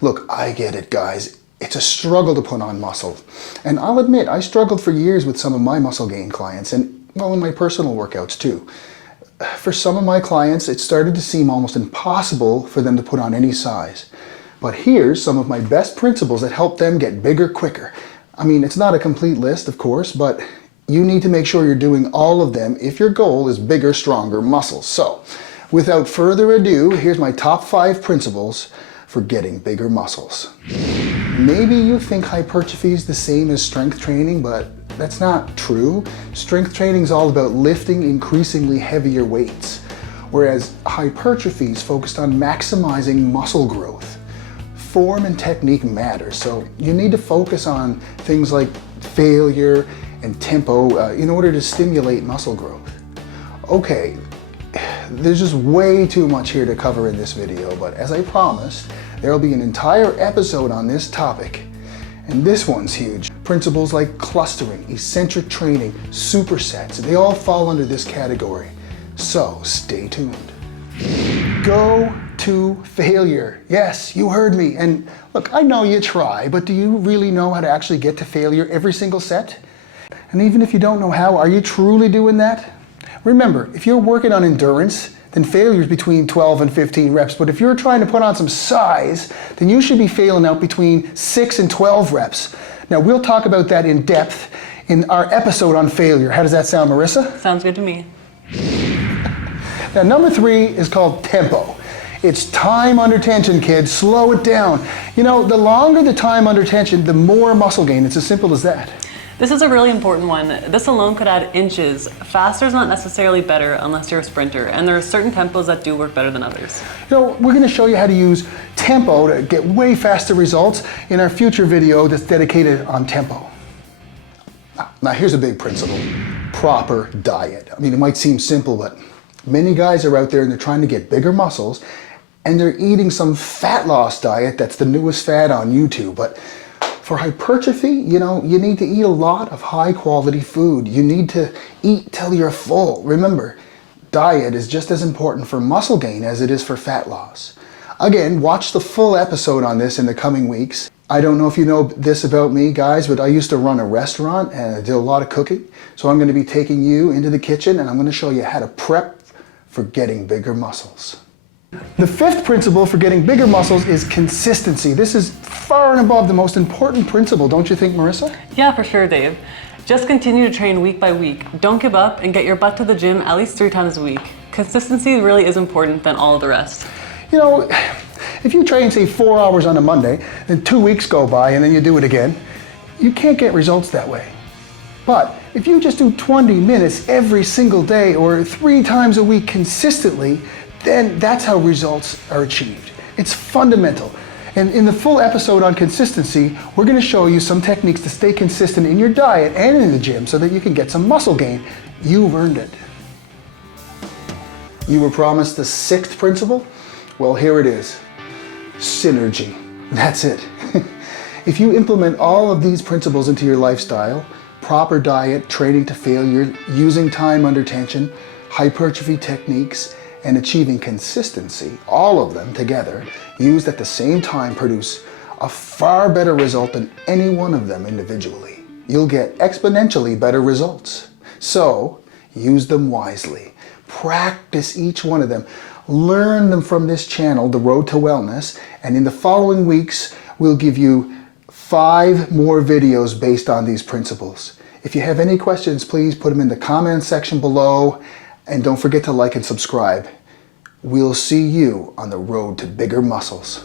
Look, I get it, guys. It's a struggle to put on muscle. And I'll admit, I struggled for years with some of my muscle gain clients and, well, in my personal workouts too. For some of my clients, it started to seem almost impossible for them to put on any size. But here's some of my best principles that help them get bigger quicker. I mean, it's not a complete list, of course, but you need to make sure you're doing all of them if your goal is bigger, stronger muscles. So, without further ado, here's my top 5 principles for getting bigger muscles. Maybe you think hypertrophy is the same as strength training, but that's not true. Strength training is all about lifting increasingly heavier weights, whereas hypertrophy is focused on maximizing muscle growth. Form and technique matter, so you need to focus on things like failure and tempo in order to stimulate muscle growth. Okay, there's just way too much here to cover in this video, but as I promised, there will be an entire episode on this topic. And this one's huge. Principles like clustering, eccentric training, supersets, they all fall under this category. So stay tuned. Go to failure. Yes, you heard me. And look, I know you try, but do you really know how to actually get to failure every single set? And even if you don't know how, are you truly doing that? Remember, if you're working on endurance, then failure is between 12 and 15 reps. But if you're trying to put on some size, then you should be failing out between 6 and 12 reps. Now, we'll talk about that in depth in our episode on failure. How does that sound, Marissa? Sounds good to me. Now, number 3 is called tempo. It's time under tension, kids. Slow it down. You know, the longer the time under tension, the more muscle gain. It's as simple as that. This is a really important one. This alone could add inches. Faster is not necessarily better unless you're a sprinter, and there are certain tempos that do work better than others. You know, we're going to show you how to use tempo to get way faster results in our future video that's dedicated on tempo. Now here's a big principle. Proper diet. I mean, it might seem simple, but many guys are out there and they're trying to get bigger muscles, and they're eating some fat loss diet that's the newest fad on YouTube. But for hypertrophy, you know, you need to eat a lot of high quality food. You need to eat till you're full. Remember, diet is just as important for muscle gain as it is for fat loss. Again, watch the full episode on this in the coming weeks. I don't know if you know this about me, guys, but I used to run a restaurant and I did a lot of cooking. So I'm going to be taking you into the kitchen and I'm going to show you how to prep for getting bigger muscles. The 5th principle for getting bigger muscles is consistency. This is far and above the most important principle, don't you think, Marissa? Yeah, for sure, Dave. Just continue to train week by week. Don't give up and get your butt to the gym at least 3 times a week. Consistency really is important than all of the rest. You know, if you train, say, 4 hours on a Monday, then 2 weeks go by and then you do it again, you can't get results that way. But if you just do 20 minutes every single day or 3 times a week consistently, then that's how results are achieved. It's fundamental. And in the full episode on consistency, we're going to show you some techniques to stay consistent in your diet and in the gym so that you can get some muscle gain. You've earned it. You were promised the 6th principle? Well, here it is. Synergy. That's it. If you implement all of these principles into your lifestyle, proper diet, training to failure, using time under tension, hypertrophy techniques, and achieving consistency, all of them together, used at the same time, produce a far better result than any one of them individually. You'll get exponentially better results. So, use them wisely. Practice each one of them. Learn them from this channel, The Road to Wellness, and in the following weeks, we'll give you 5 more videos based on these principles. If you have any questions, please put them in the comment section below. And don't forget to like and subscribe. We'll see you on the road to bigger muscles.